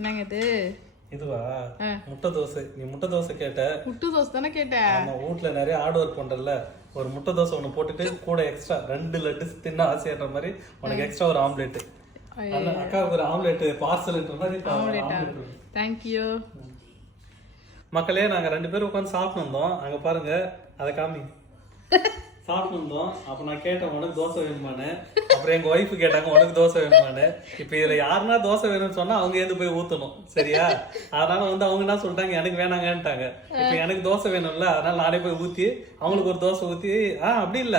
என்னங்க இது? இதுவா? முட்டை தோசை. நீ முட்டை தோசை கேட்ட. முட்டை தோசை தானே கேட்டேன். ஆமா, வீட்ல நிறைய ஹார்ட் ஒர்க் பண்றல. ஒரு முட்டை தோசை ஒன்று போட்டுட்டு கூட எக்ஸ்ட்ரா 2 லட்டு தின்ன ஆசைன்ற மாதிரி உனக்கு எக்ஸ்ட்ரா ஒரு ஆம்லெட். அக்காவுக்கு ஒரு ஆம்லெட் பார்சல்ன்ற மாதிரி ஆம்லெட். Thank you. மக்களே, நாங்க 2 பேரும் உட்காந்து சாப்பிட்டு வந்தோம். அங்க பாருங்க, அதை காமி. சாப்பிட்டு வந்தோம். அப்ப நான் கேட்டேன் உனக்கு தோசை வேணுமானு. அப்புறம் எங்க ஒய்ஃபு கேட்டாங்க உனக்கு தோசை வேணுமானு. இப்ப இதுல யாருன்னா தோசை வேணும்னு சொன்னா அவங்க ஏந்து போய் ஊத்தணும், சரியா? அதனால அவங்க என்ன சொல்லிட்டாங்க, எனக்கு வேணாங்கன்ட்டாங்க. இப்ப எனக்கு தோசை வேணும்ல, அதனால நானே போய் ஊத்தி அவங்களுக்கு ஒரு தோசை ஊத்தி. அப்படி இல்ல,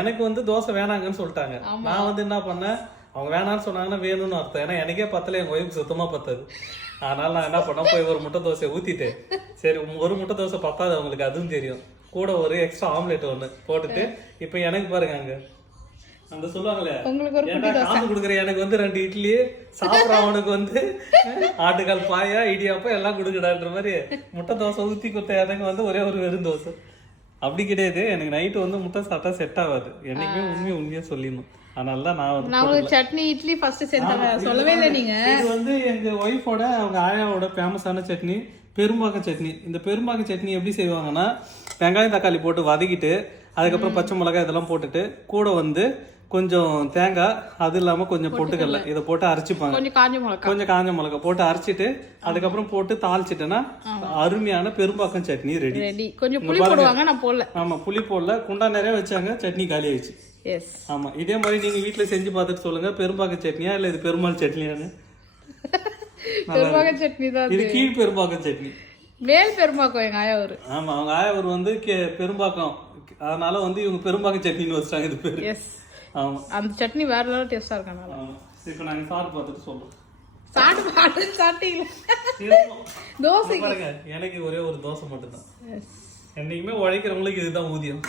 எனக்கு தோசை வேணாங்கன்னு சொல்லிட்டாங்க. நான் என்ன பண்ணேன், அவங்க வேணான்னு சொன்னாங்கன்னா வேணும்னு அர்த்தம். ஏன்னா எனக்கே பத்தல, எங்க ஒய்ஃபுக்கு சுத்தமா பத்தாது. அதனால நான் என்ன பண்ணேன், போய் ஒரு முட்டை தோசையை ஊத்திட்டு, சரி ஒரு முட்டை தோசை பத்தாது அவங்களுக்கு, அதுவும் தெரியும், கூட ஒரு எக்ஸ்ட்ரா ஆம்லெட் ஒண்ணு போட்டுட்டு, இப்ப எனக்கு பாருங்க அங்க அந்த சொல்லுவாங்களே, காசு கொடுக்குற எனக்கு 2 இட்லி சாப்பிட்ற அவனுக்கு ஆட்டுக்கால் பாயா இடியாப்பா எல்லாம் கொடுக்குறான்ற மாதிரி முட்டை தோசை ஊத்தி கொடுத்த எனக்கு ஒரே ஒரு வெறும் தோசை. அப்படி கிடையாது, எனக்கு நைட்டு முட்டை சாப்பிட்டா செட் ஆகாது. என்னைக்குமே உண்மையா சொல்லிடணும். அதனால நான் சட்னி இட்லி ஃபர்ஸ்ட் செஞ்சாங்க, சொல்லவே இல்லை நீங்க. இது எங்க ஒய்ஃபோட அவங்க ஆயாவோட ஃபேமஸான சட்னி, பெரும்பாக்கம் சட்னி. இந்த பெரும்பாக்கம் சட்னி எப்படி செய்வாங்கன்னா, வெங்காயம் தக்காளி போட்டு வதக்கிட்டு, அதுக்கப்புறம் பச்சை மிளகாய் இதெல்லாம் போட்டுட்டு, கூட கொஞ்சம் தேங்காய், அது இல்லாம கொஞ்சம் பொட்டுக்கடலை இதை போட்டு அரைச்சிப்பாங்க. கொஞ்சம் காஞ்ச மிளகாய் போட்டு அரைச்சிட்டு அதுக்கப்புறம் போட்டு தாளிச்சிட்டேன்னா அருமையான பெரும்பாக்கம் சட்னி ரெடி. கொஞ்சம் புளி போடுவாங்க, நான் போடல. ஆமா, புளி போடல, குண்டா நிறைய வச்சாங்க, சட்னி காலி ஆயிடுச்சு. ஆமா, இதே மாதிரி நீங்க வீட்டுல செஞ்சு பார்த்துட்டு சொல்லுங்க, பெரும்பாக்கம் சட்னியா இல்ல இது பெருமாள் சட்னியான்னு. பெரும்பாக்கம் சட்னி தான் இது. கீழ் பெரும்பாக்கம் சட்னி, மேல் பெரும்பாக்கம் எங்க ஆயா ஊரு. ஆமா, அவங்க ஆயா ஊர் பெரும்பாக்கம், அதனால இவங்க பெரும்பாக்கம் சட்னின்னு வச்சாங்க இது பேரு. ஆமா, அந்த சட்னி வேற லெவல் டேஸ்டா இருக்கனால. இப்போ நாங்க சாப்பிட்டு பார்த்துட்டு சொல்றோம். தோசை பாருங்க, எனக்கு ஒரே ஒரு தோசை மட்டும் தான். என்னைக்குமே உழைக்கிறவங்களுக்கு இதுதான் ஊதியம்.